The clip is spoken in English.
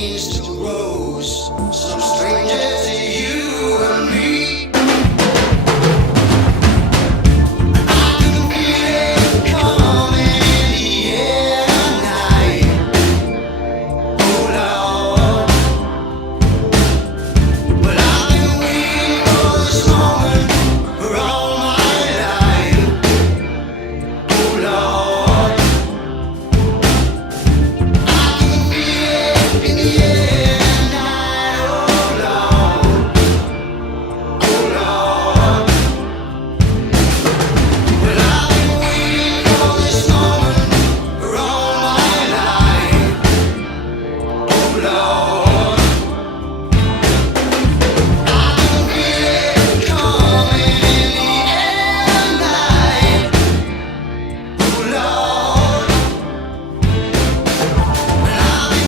changed to rose, some stranger to you and me. I can feel it coming in the air tonight. Oh Lord, but I've been waiting for this moment for all my life. Oh Lord, I can feel it in the air tonight. Oh Lord, oh Lord. Well, I've been waiting for this moment for all my life. Oh Lord.